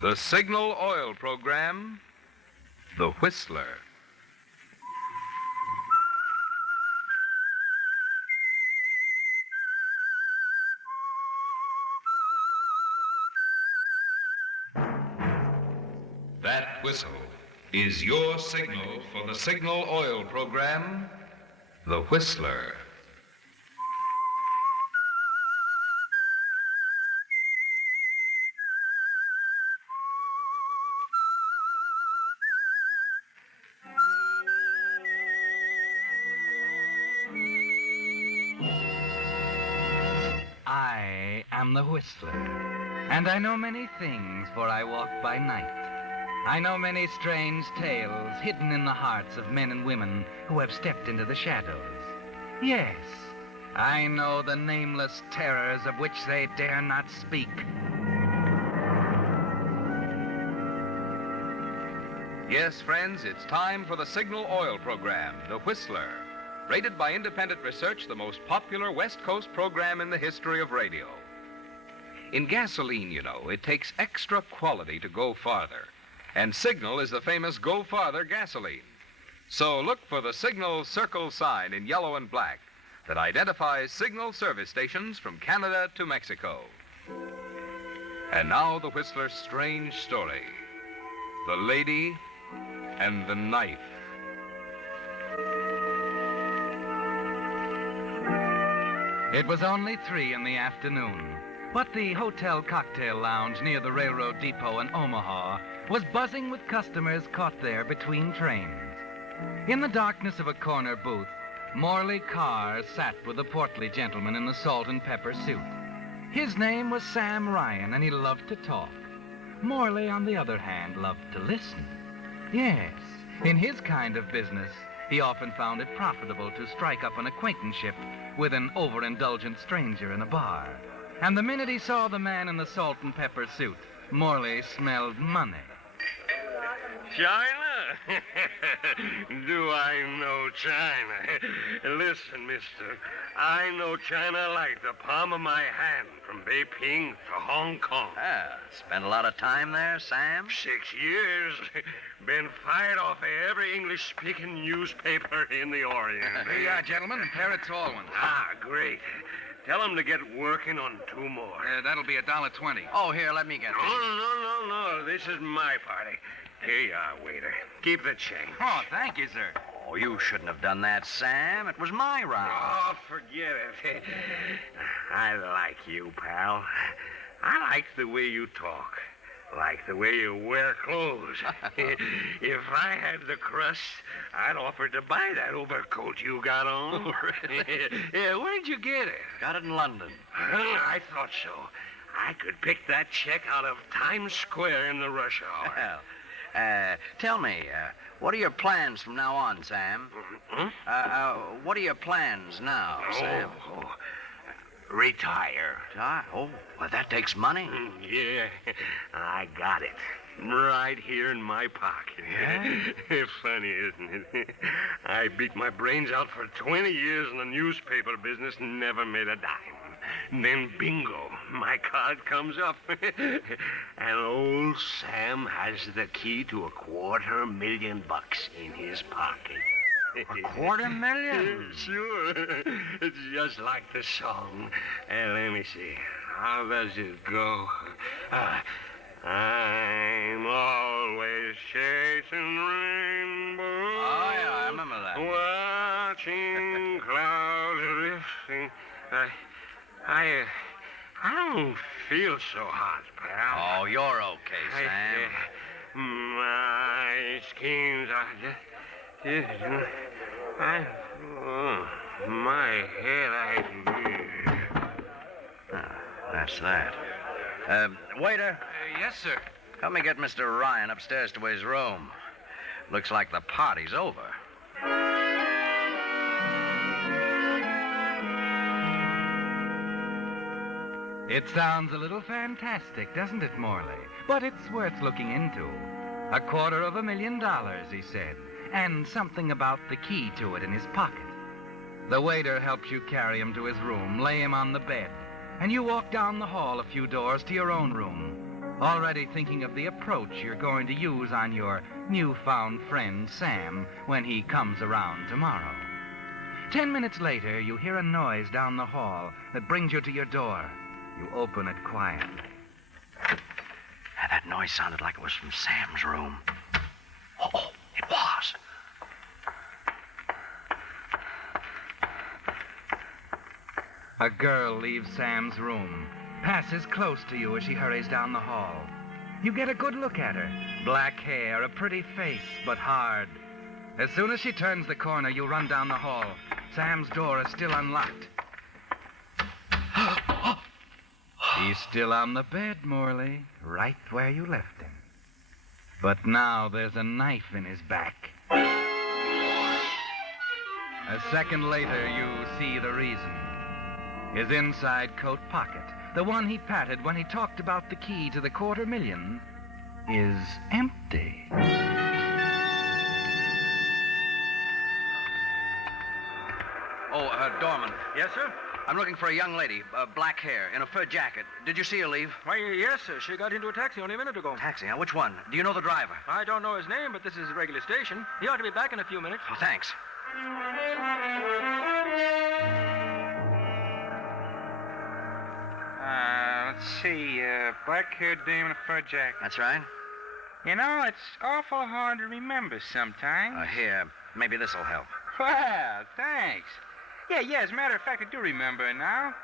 The Signal Oil Program, The Whistler. That whistle is your signal for the Signal Oil Program, The Whistler. I am the Whistler, and I know many things, for I walk by night. I know many strange tales hidden in the hearts of men and women who have stepped into the shadows. Yes, I know the nameless terrors of which they dare not speak. Yes, friends, it's time for the Signal Oil Program, The Whistler. Rated by independent research, the most popular West Coast program in the history of radio. In gasoline, you know, it takes extra quality to go farther. And Signal is the famous Go Farther gasoline. So look for the Signal circle sign in yellow and black that identifies Signal service stations from Canada to Mexico. And now the Whistler's strange story. The Lady and the Knife. It was only 3 in the afternoon, but the hotel cocktail lounge near the railroad depot in Omaha was buzzing with customers caught there between trains. In the darkness of a corner booth, Morley Carr sat with a portly gentleman in the salt and pepper suit. His name was Sam Ryan, and he loved to talk. Morley, on the other hand, loved to listen. Yes, in his kind of business, he often found it profitable to strike up an acquaintanceship with an overindulgent stranger in a bar. And the minute he saw the man in the salt and pepper suit, Morley smelled money. China? Do I know China? Listen, mister, I know China like the palm of my hand, from Beiping to Hong Kong. Spent a lot of time there, Sam? 6 years. Been fired off of every English-speaking newspaper in the Orient. Here you are, gentlemen, and pair of tall ones. Ah, great. Tell them to get working on 2 more. That'll be $1.20. Oh, here, let me get this. No. This is my party. Here you are, waiter. Keep the change. Oh, thank you, sir. Oh, you shouldn't have done that, Sam. It was my round. Oh, forget it. I like you, pal. I like the way you talk. Like the way you wear clothes. If I had the crust, I'd offer to buy that overcoat you got on. Oh, really? Yeah, where'd you get it? Got it in London. I thought so. I could pick that check out of Times Square in the rush hour. Well, tell me, what are your plans from now on, Sam? What are your plans now, Sam? Retire. Oh, well, that takes money. Yeah, I got it. Right here in my pocket. Yeah? Funny, isn't it? I beat my brains out for 20 years in the newspaper business and never made a dime. Then bingo, my card comes up. And old Sam has the key to $250,000 in his pocket. $250,000? Sure. It's just like the song. Let me see. How does it go? I'm always chasing rainbows. Oh, yeah, I remember that. Watching clouds drifting. I don't feel so hot, pal. Oh, you're okay, Sam. My skin's my head, That's that. Waiter. Yes, sir. Help me get Mr. Ryan upstairs to his room. Looks like the party's over. It sounds a little fantastic, doesn't it, Morley? But it's worth looking into. $250,000, he said, and something about the key to it in his pocket. The waiter helps you carry him to his room, lay him on the bed, and you walk down the hall a few doors to your own room. already thinking of the approach you're going to use on your newfound friend, Sam, when he comes around tomorrow. 10 minutes later, you hear a noise down the hall that brings you to your door. You open it quietly. That noise sounded like it was from Sam's room. Oh, it was. A girl leaves Sam's room, passes close to you as she hurries down the hall. You get a good look at her. Black hair, a pretty face, but hard. As soon as she turns the corner, you run down the hall. Sam's door is still unlocked. He's still on the bed, Morley, right where you left him. But now there's a knife in his back. A second later, you see the reason. His inside coat pocket, the one he patted when he talked about the key to the $250,000, is empty. Dorman. Yes, sir? I'm looking for a young lady, black hair, in a fur jacket. Did you see her leave? Why, yes, sir. She got into a taxi only a minute ago. Taxi, huh? Which one? Do you know the driver? I don't know his name, but this is his regular station. He ought to be back in a few minutes. Oh, thanks. Let's see, black-haired dame in a fur jacket. That's right. You know, it's awful hard to remember sometimes. Here, maybe this'll help. Well, thanks. Yeah, as a matter of fact, I do remember her now.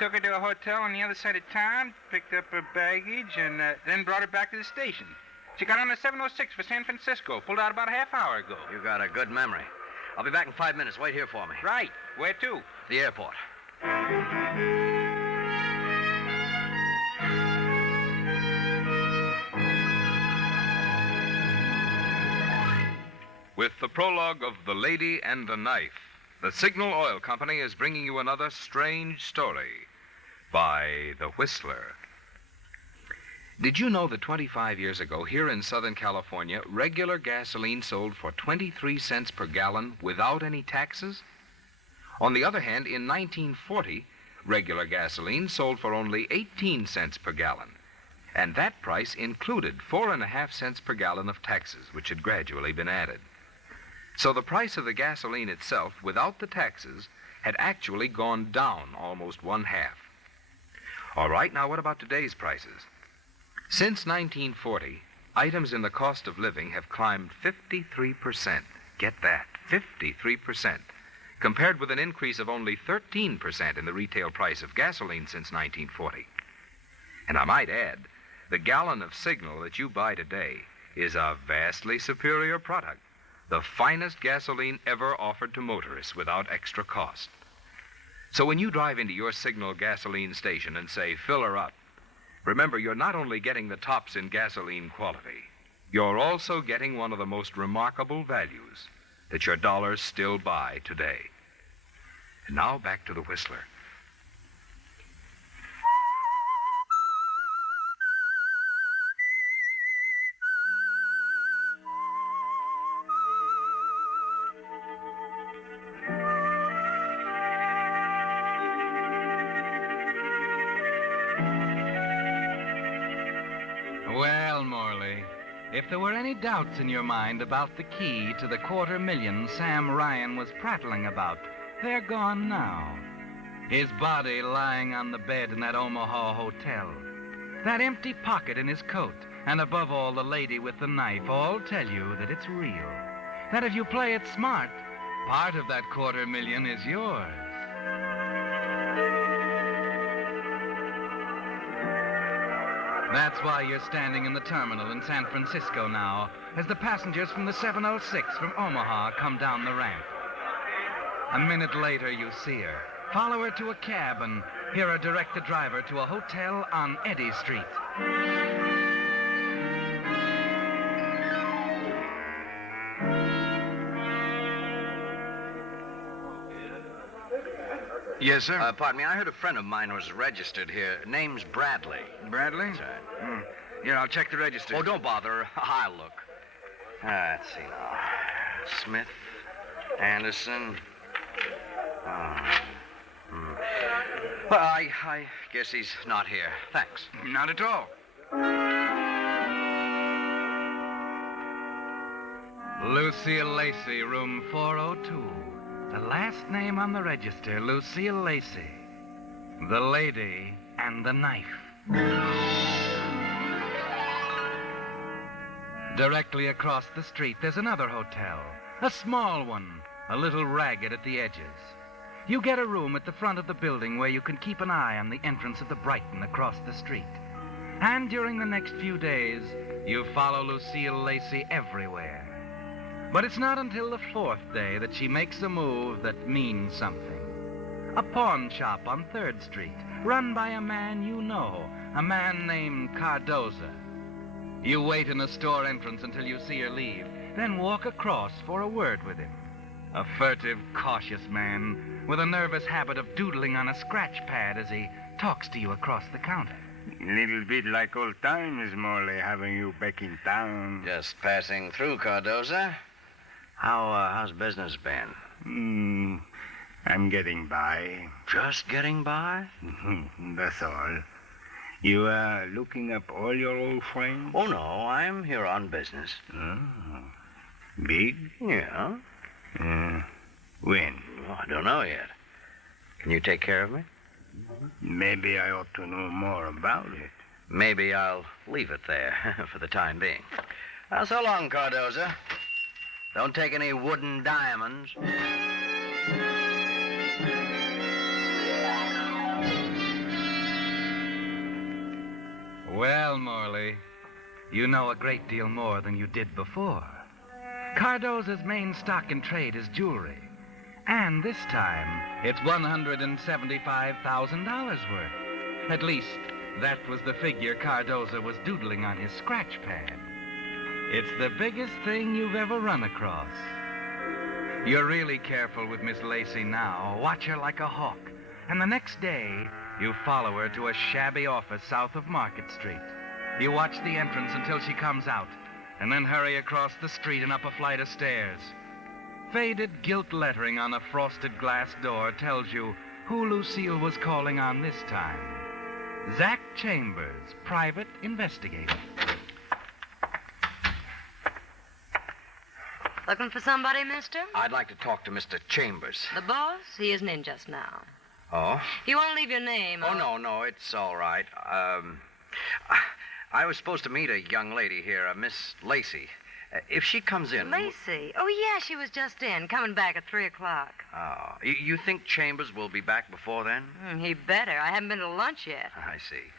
Took her to a hotel on the other side of town, picked up her baggage, and then brought her back to the station. She got on the 706 for San Francisco, pulled out about a half hour ago. You got a good memory. I'll be back in 5 minutes. Wait here for me. Right. Where to? The airport. With the prologue of The Lady and the Knife, the Signal Oil Company is bringing you another strange story by The Whistler. Did you know that 25 years ago, here in Southern California, regular gasoline sold for 23 cents per gallon without any taxes? On the other hand, in 1940, regular gasoline sold for only 18 cents per gallon. And that price included 4.5 cents per gallon of taxes, which had gradually been added. So the price of the gasoline itself, without the taxes, had actually gone down almost 1/2. All right, now what about today's prices? Since 1940, items in the cost of living have climbed 53%. Get that, 53%, compared with an increase of only 13% in the retail price of gasoline since 1940. And I might add, the gallon of Signal that you buy today is a vastly superior product. The finest gasoline ever offered to motorists without extra cost. So when you drive into your Signal gasoline station and say, fill her up, remember you're not only getting the tops in gasoline quality, you're also getting one of the most remarkable values that your dollars still buy today. And now back to the Whistler. Well, Morley, if there were any doubts in your mind about the key to the $250,000 Sam Ryan was prattling about, they're gone now. His body lying on the bed in that Omaha hotel, that empty pocket in his coat, and above all, the lady with the knife all tell you that it's real. That if you play it smart, part of that $250,000 is yours. That's why you're standing in the terminal in San Francisco now, as the passengers from the 706 from Omaha come down the ramp. A minute later, you see her. Follow her to a cab and hear her direct the driver to a hotel on Eddy Street. Yes, sir? Pardon me, I heard a friend of mine was registered here. Name's Bradley. Bradley? That's right. Here, I'll check the register. Oh, don't bother. I'll look. Let's see now. Smith, Anderson. Well, I guess he's not here. Thanks. Not at all. Lucille Lacey, room 402. The last name on the register, Lucille Lacey. The lady and the knife. Directly across the street, there's another hotel. A small one, a little ragged at the edges. You get a room at the front of the building where you can keep an eye on the entrance of the Brighton across the street. And during the next few days, you follow Lucille Lacey everywhere. But it's not until the fourth day that she makes a move that means something. A pawn shop on 3rd Street, run by a man you know, a man named Cardoza. You wait in the store entrance until you see her leave, then walk across for a word with him. A furtive, cautious man with a nervous habit of doodling on a scratch pad as he talks to you across the counter. Little bit like old times, Morley, having you back in town. Just passing through, Cardoza. How's business been? I'm getting by. Just getting by? That's all. You are looking up all your old friends? Oh, no, I'm here on business. Oh. Big? Yeah. When? Oh, I don't know yet. Can you take care of me? Maybe I ought to know more about it. Maybe I'll leave it there for the time being. Well, so long, Cardoza. Don't take any wooden diamonds. Well, Morley, you know a great deal more than you did before. Cardoza's main stock in trade is jewelry. And this time, it's $175,000 worth. At least, that was the figure Cardoza was doodling on his scratch pad. It's the biggest thing you've ever run across. You're really careful with Miss Lacey now. Watch her like a hawk. And the next day, you follow her to a shabby office south of Market Street. You watch the entrance until she comes out, and then hurry across the street and up a flight of stairs. Faded gilt lettering on a frosted glass door tells you who Lucille was calling on this time. Zach Chambers, private investigator. Looking for somebody, mister? I'd like to talk to Mr. Chambers. The boss? He isn't in just now. Oh? You won't leave your name? Oh, no, it's all right. I was supposed to meet a young lady here, Miss Lacey. If she comes in... Lacey? Oh, yeah, she was just in, coming back at 3 o'clock. Oh, you think Chambers will be back before then? He better. I haven't been to lunch yet. I see.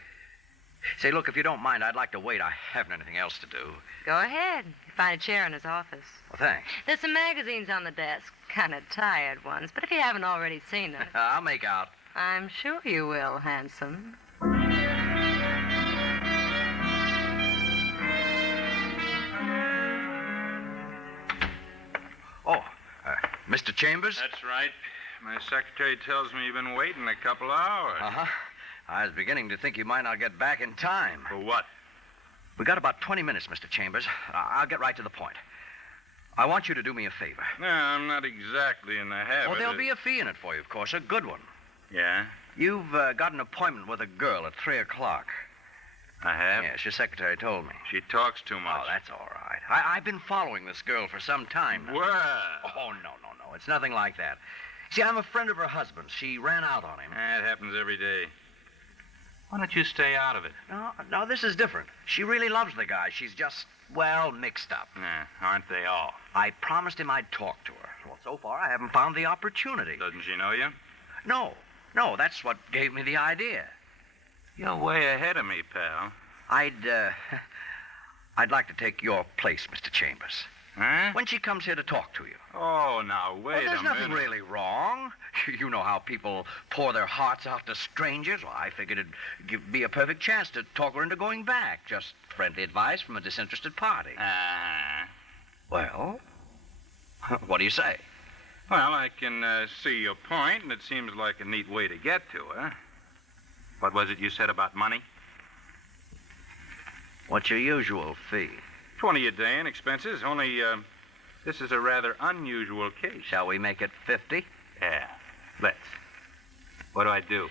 Say, look, if you don't mind, I'd like to wait. I haven't anything else to do. Go ahead. Find a chair in his office. Well, thanks. There's some magazines on the desk. Kind of tired ones, but if you haven't already seen them... I'll make out. I'm sure you will, handsome. Mr. Chambers? That's right. My secretary tells me you've been waiting a couple hours. Uh-huh. I was beginning to think you might not get back in time. For what? We got about 20 minutes, Mr. Chambers. I'll get right to the point. I want you to do me a favor. No, I'm not exactly in the habit. Oh, there'll be a fee in it for you, of course, a good one. Yeah? You've got an appointment with a girl at 3 o'clock. I have? Yes, your secretary told me. She talks too much. Oh, that's all right. I've been following this girl for some time now. Well. Oh, no. It's nothing like that. See, I'm a friend of her husband's. She ran out on him. That happens every day. Why don't you stay out of it? No, this is different. She really loves the guy. She's just, well, mixed up. Aren't they all? I promised him I'd talk to her. Well, so far, I haven't found the opportunity. Doesn't she know you? No, that's what gave me the idea. You're way ahead of me, pal. I'd like to take your place, Mr. Chambers. Huh? When she comes here to talk to you. Oh, now, wait a minute. There's nothing really wrong. You know how people pour their hearts out to strangers. Well, I figured it'd be a perfect chance to talk her into going back. Just friendly advice from a disinterested party. Well, what do you say? Well, I can see your point, and it seems like a neat way to get to her. What was it you said about money? What's your usual fee? 20 a day in expenses. Only, this is a rather unusual case. Shall we make it 50? Yeah, let's. What do I do?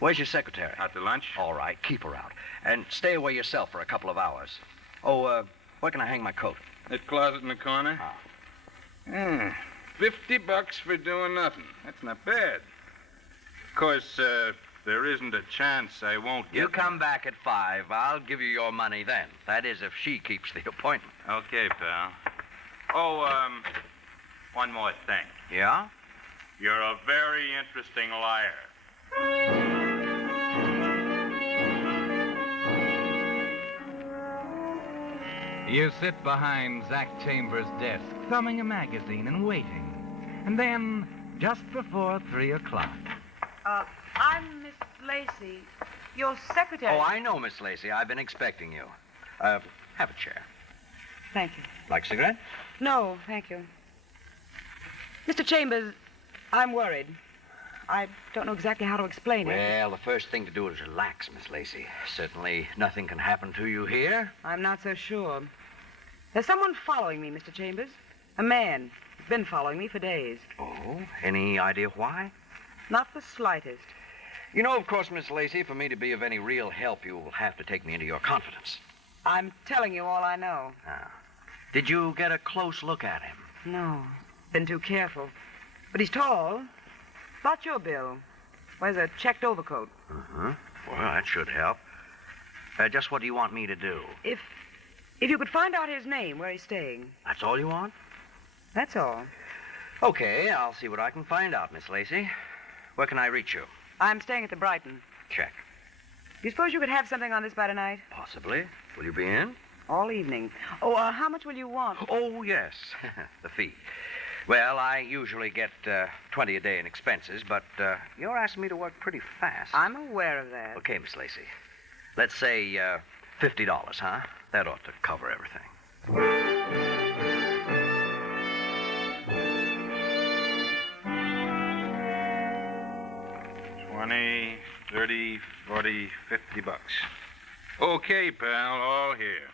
Where's your secretary? Out to lunch? All right, keep her out. And stay away yourself for a couple of hours. Oh, where can I hang my coat? That closet in the corner? Ah. $50 for doing nothing. That's not bad. Of course, there isn't a chance I won't get... You come back at 5. I'll give you your money then. That is, if she keeps the appointment. Okay, pal. Oh, one more thing. Yeah? You're a very interesting liar. You sit behind Zach Chambers' desk, thumbing a magazine and waiting. And then, just before 3 o'clock. I'm Miss Lacey, your secretary. Oh, I know, Miss Lacey. I've been expecting you. Have a chair. Thank you. Like a cigarette? No, thank you. Mr. Chambers, I'm worried. I don't know exactly how to explain it. Well, the first thing to do is relax, Miss Lacey. Certainly nothing can happen to you here. I'm not so sure. There's someone following me, Mr. Chambers. A man. He's been following me for days. Oh, any idea why? Not the slightest. You know, of course, Miss Lacey, for me to be of any real help, you will have to take me into your confidence. I'm telling you all I know. Ah. Did you get a close look at him? No, been too careful. But he's tall. About your bill. Wears a checked overcoat. Uh-huh. Well, that should help. Just what do you want me to do? If you could find out his name, where he's staying. That's all you want? That's all. Okay, I'll see what I can find out, Miss Lacey. Where can I reach you? I'm staying at the Brighton. Check. You suppose you could have something on this by tonight? Possibly. Will you be in? All evening. Oh, how much will you want? Oh, yes. The fee. Well, I usually get 20 a day in expenses, but you're asking me to work pretty fast. I'm aware of that. Okay, Miss Lacey. Let's say $50, huh? That ought to cover everything. 20, 30, 40, $50. Okay, pal, all here.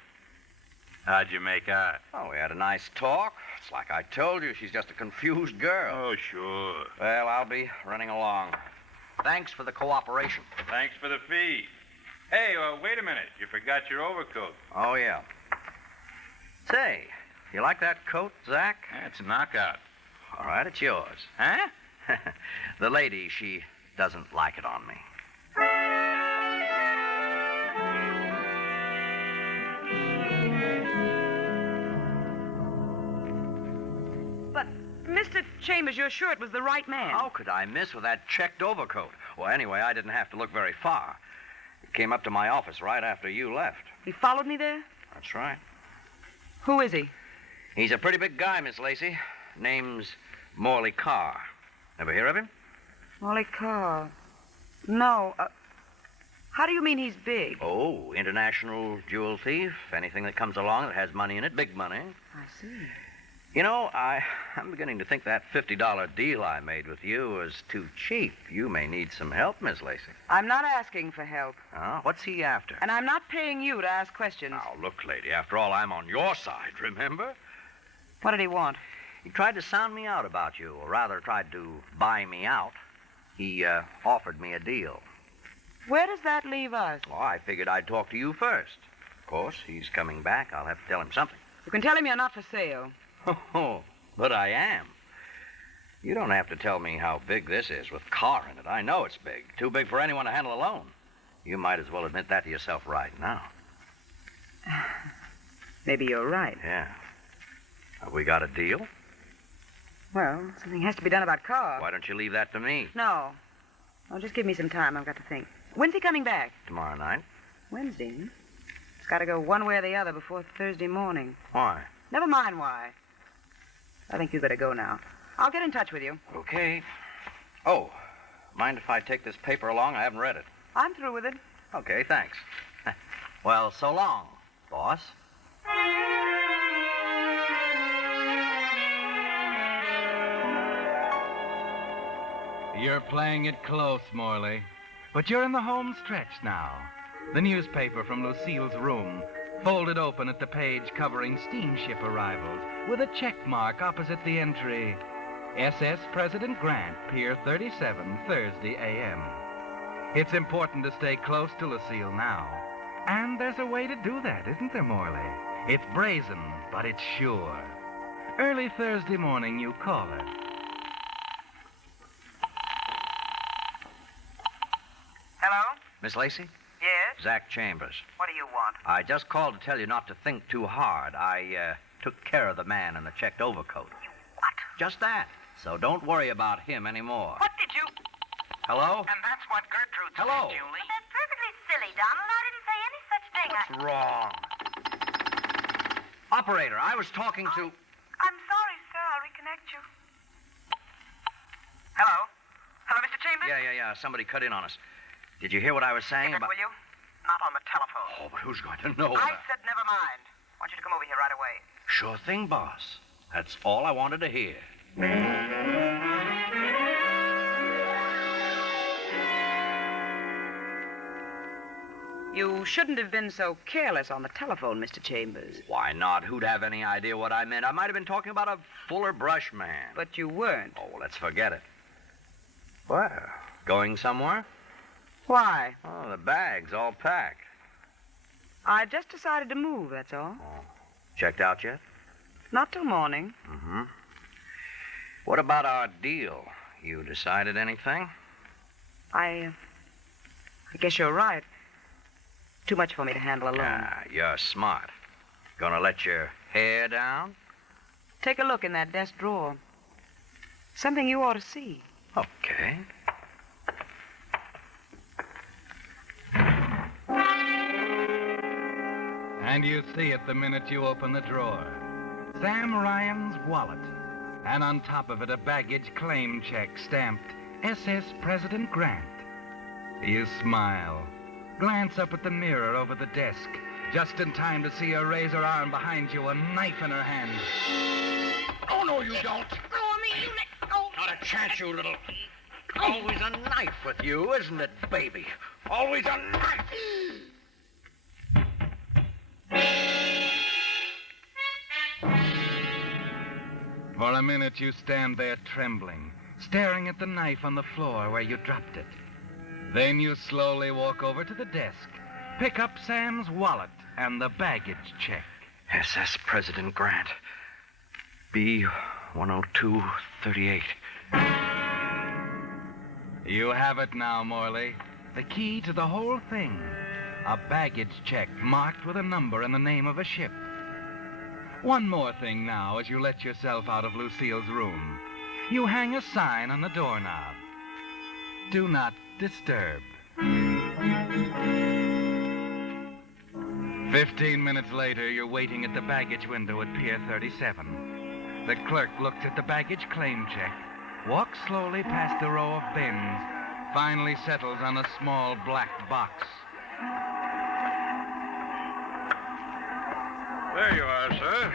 How'd you make out? Oh, we had a nice talk. It's like I told you, she's just a confused girl. Oh, sure. Well, I'll be running along. Thanks for the cooperation. Thanks for the fee. Hey, wait a minute. You forgot your overcoat. Oh, yeah. Say, you like that coat, Zach? That's a knockout. All right, it's yours. Huh? The lady, she doesn't like it on me. But, Mr. Chambers, you're sure it was the right man? How could I miss with that checked overcoat? Well, anyway, I didn't have to look very far. He came up to my office right after you left. He followed me there? That's right. Who is he? He's a pretty big guy, Miss Lacey. Name's Morley Carr. Ever hear of him? Molly Carr. No. How do you mean he's big? Oh, international jewel thief. Anything that comes along that has money in it, big money. I see. You know, I'm beginning to think that $50 deal I made with you was too cheap. You may need some help, Miss Lacey. I'm not asking for help. Oh, what's he after? And I'm not paying you to ask questions. Now, look, lady, after all, I'm on your side, remember? What did he want? He tried to sound me out about you, or rather tried to buy me out. He offered me a deal. Where does that leave us? Well, I figured I'd talk to you first. Of course, he's coming back. I'll have to tell him something. You can tell him you're not for sale. Oh, but I am. You don't have to tell me how big this is with Carr in it. I know it's big. Too big for anyone to handle alone. You might as well admit that to yourself right now. Maybe you're right. Yeah. Have we got a deal? Well, something has to be done about Carr. Why don't you leave that to me? No. Oh, just give me some time. I've got to think. When's he coming back? Tomorrow night. Wednesday, hmm? It's got to go one way or the other before Thursday morning. Why? Never mind why. I think you better go now. I'll get in touch with you. Okay. Oh, mind if I take this paper along? I haven't read it. I'm through with it. Okay, thanks. Well, so long, boss. You're playing it close, Morley. But you're in the home stretch now. The newspaper from Lucille's room, folded open at the page covering steamship arrivals, with a check mark opposite the entry, SS President Grant, Pier 37, Thursday a.m. It's important to stay close to Lucille now. And there's a way to do that, isn't there, Morley? It's brazen, but it's sure. Early Thursday morning, you call her. Hello? Miss Lacey? Yes? Zach Chambers. What do you want? I just called to tell you not to think too hard. I took care of the man in the checked overcoat. You what? Just that. So don't worry about him anymore. What did you... Hello? And that's what Gertrude Hello? said, Julie. But that's perfectly silly, Donald. I didn't say any such thing. What's wrong? Operator, I was talking to... I'm sorry, sir. I'll reconnect you. Hello? Hello, Mr. Chambers? Yeah. Somebody cut in on us. Did you hear what I was saying Pick up, about... will you? Not on the telephone. Oh, but who's going to know I that? said never mind. I want you to come over here right away. Sure thing, boss. That's all I wanted to hear. You shouldn't have been so careless on the telephone, Mr. Chambers. Why not? Who'd have any idea what I meant? I might have been talking about a Fuller Brush man. But you weren't. Oh, well, let's forget it. Well, going somewhere? Why? Oh, the bag's all packed. I just decided to move, that's all. Oh. Checked out yet? Not till morning. Mm-hmm. What about our deal? You decided anything? I guess you're right. Too much for me to handle alone. Ah, you're smart. Gonna let your hair down? Take a look in that desk drawer. Something you ought to see. Okay. And you see it the minute you open the drawer. Sam Ryan's wallet. And on top of it, a baggage claim check stamped SS President Grant. You smile. Glance up at the mirror over the desk, just in time to see her raise her arm behind you, a knife in her hand. Oh, no, you don't. Not a chance, you little... Always a knife with you, isn't it, baby? Always a knife. For a minute, you stand there trembling, staring at the knife on the floor where you dropped it. Then you slowly walk over to the desk, pick up Sam's wallet and the baggage check. SS President Grant. B-102-38. You have it now, Morley. The key to the whole thing. A baggage check marked with a number and the name of a ship. One more thing now as you let yourself out of Lucille's room. You hang a sign on the doorknob. Do not disturb. 15 minutes later, you're waiting at the baggage window at Pier 37. The clerk looks at the baggage claim check, walks slowly past the row of bins, finally settles on a small black box. There you are, sir.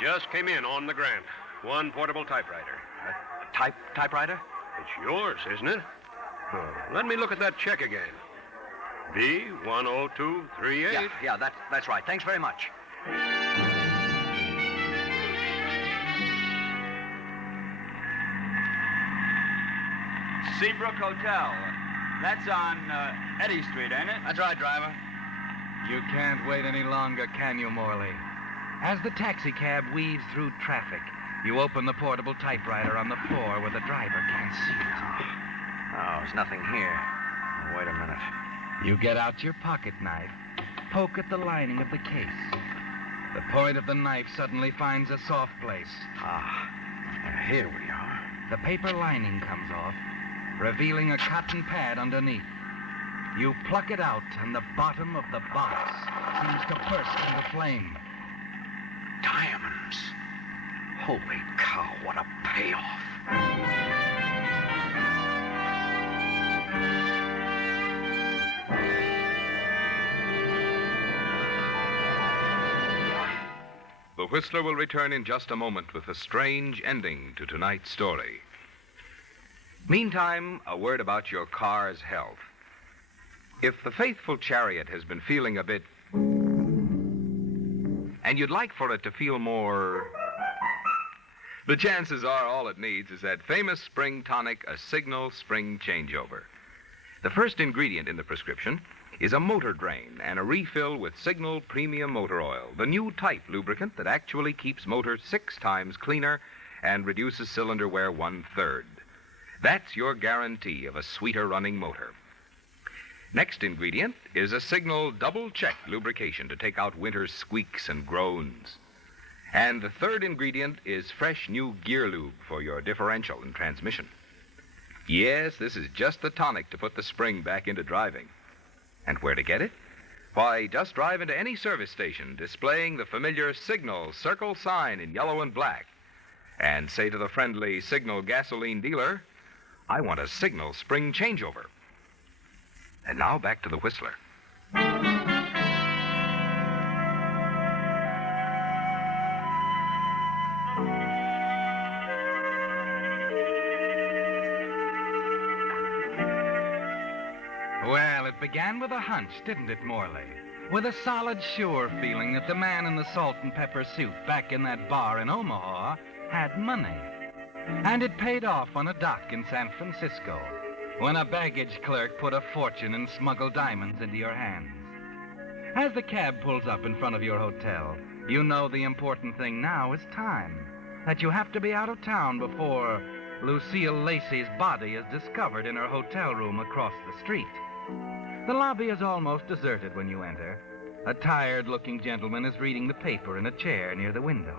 Just came in on the Grant. One portable typewriter. Typewriter? It's yours, isn't it? Oh, let me look at that check again. B-102-38. Yeah, that's right. Thanks very much. Seabrook Hotel. That's on Eddy Street, ain't it? That's right, driver. You can't wait any longer, can you, Morley? As the taxicab weaves through traffic, you open the portable typewriter on the floor where the driver can't see it. Oh, there's nothing here. Oh, wait a minute. You get out your pocket knife, poke at the lining of the case. The point of the knife suddenly finds a soft place. Ah, here we are. The paper lining comes off, revealing a cotton pad underneath. You pluck it out, and the bottom of the box seems to burst into flame. Diamonds. Holy cow, what a payoff. The Whistler will return in just a moment with a strange ending to tonight's story. Meantime, a word about your car's health. If the faithful chariot has been feeling a bit... and you'd like for it to feel more... the chances are all it needs is that famous spring tonic, a Signal Spring Changeover. The first ingredient in the prescription is a motor drain and a refill with Signal Premium Motor Oil, the new type lubricant that actually keeps motors 6 times cleaner and reduces cylinder wear 1/3. That's your guarantee of a sweeter running motor. Next ingredient is a Signal double-check lubrication to take out winter's squeaks and groans. And the third ingredient is fresh new gear lube for your differential and transmission. Yes, this is just the tonic to put the spring back into driving. And where to get it? Why, just drive into any service station displaying the familiar Signal circle sign in yellow and black and say to the friendly Signal gasoline dealer, "I want a Signal spring changeover." And now back to the Whistler. Well, it began with a hunch, didn't it, Morley? With a solid, sure feeling that the man in the salt and pepper suit back in that bar in Omaha had money. And it paid off on a dock in San Francisco when a baggage clerk put a fortune in smuggled diamonds into your hands. As the cab pulls up in front of your hotel, you know the important thing now is time. That you have to be out of town before Lucille Lacey's body is discovered in her hotel room across the street. The lobby is almost deserted when you enter. A tired-looking gentleman is reading the paper in a chair near the window.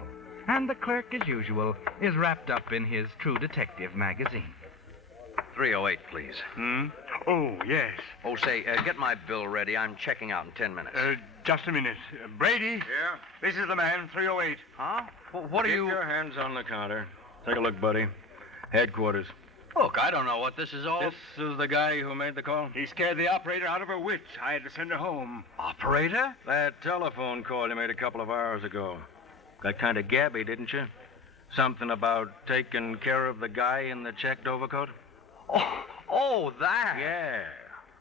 And the clerk, as usual, is wrapped up in his True Detective magazine. 308, please. Oh, yes. Oh, say, get my bill ready. I'm checking out in 10 minutes. Just a minute. Brady? Yeah? This is the man, 308. Huh? What are Keep you... your hands on the counter. Take a look, buddy. Headquarters. Look, I don't know what this is all... This is the guy who made the call? He scared the operator out of her wits. I had to send her home. Operator? That telephone call you made a couple of hours ago. Got kind of gabby, didn't you? Something about taking care of the guy in the checked overcoat? Oh, that. Yeah,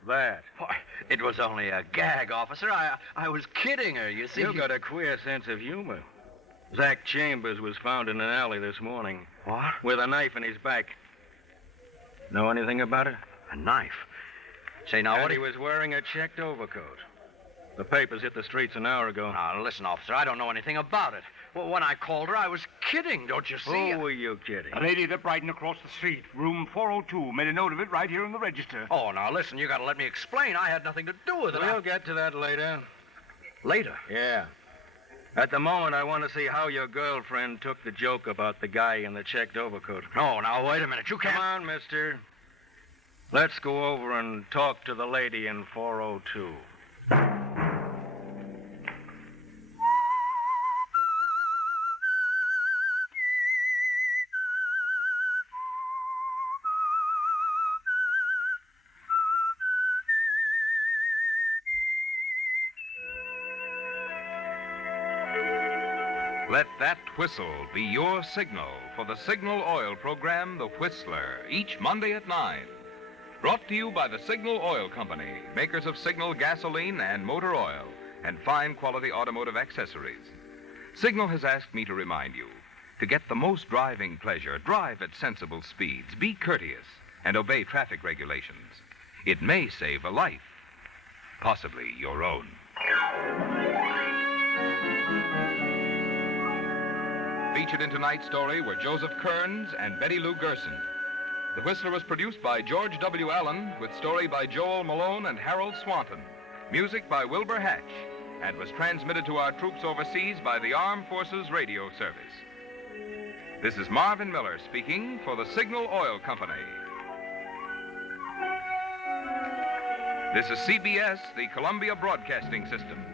that. Why, it was only a gag, officer. I was kidding her, you see. You got a queer sense of humor. Zach Chambers was found in an alley this morning. What? With a knife in his back. Know anything about it? A knife? Say, now, And what... he was wearing a checked overcoat. The papers hit the streets an hour ago. Now, listen, officer, I don't know anything about it. Well, when I called her, I was kidding, don't you see? Who were you kidding? A lady lived riding across the street, room 402. Made a note of it right here in the register. Oh, now, listen, you got to let me explain. I had nothing to do with it. We'll get to that later. Later? Yeah. At the moment, I want to see how your girlfriend took the joke about the guy in the checked overcoat. Oh, now, wait a minute. You can't... Come on, mister. Let's go over and talk to the lady in 402. Let that whistle be your signal for the Signal Oil program, The Whistler, each Monday at 9. Brought to you by the Signal Oil Company, makers of Signal gasoline and motor oil, and fine quality automotive accessories. Signal has asked me to remind you, to get the most driving pleasure, drive at sensible speeds, be courteous, and obey traffic regulations. It may save a life, possibly your own. Featured in tonight's story were Joseph Kearns and Betty Lou Gerson. The Whistler was produced by George W. Allen, with story by Joel Malone and Harold Swanton, music by Wilbur Hatch, and was transmitted to our troops overseas by the Armed Forces Radio Service. This is Marvin Miller speaking for the Signal Oil Company. This is CBS, the Columbia Broadcasting System.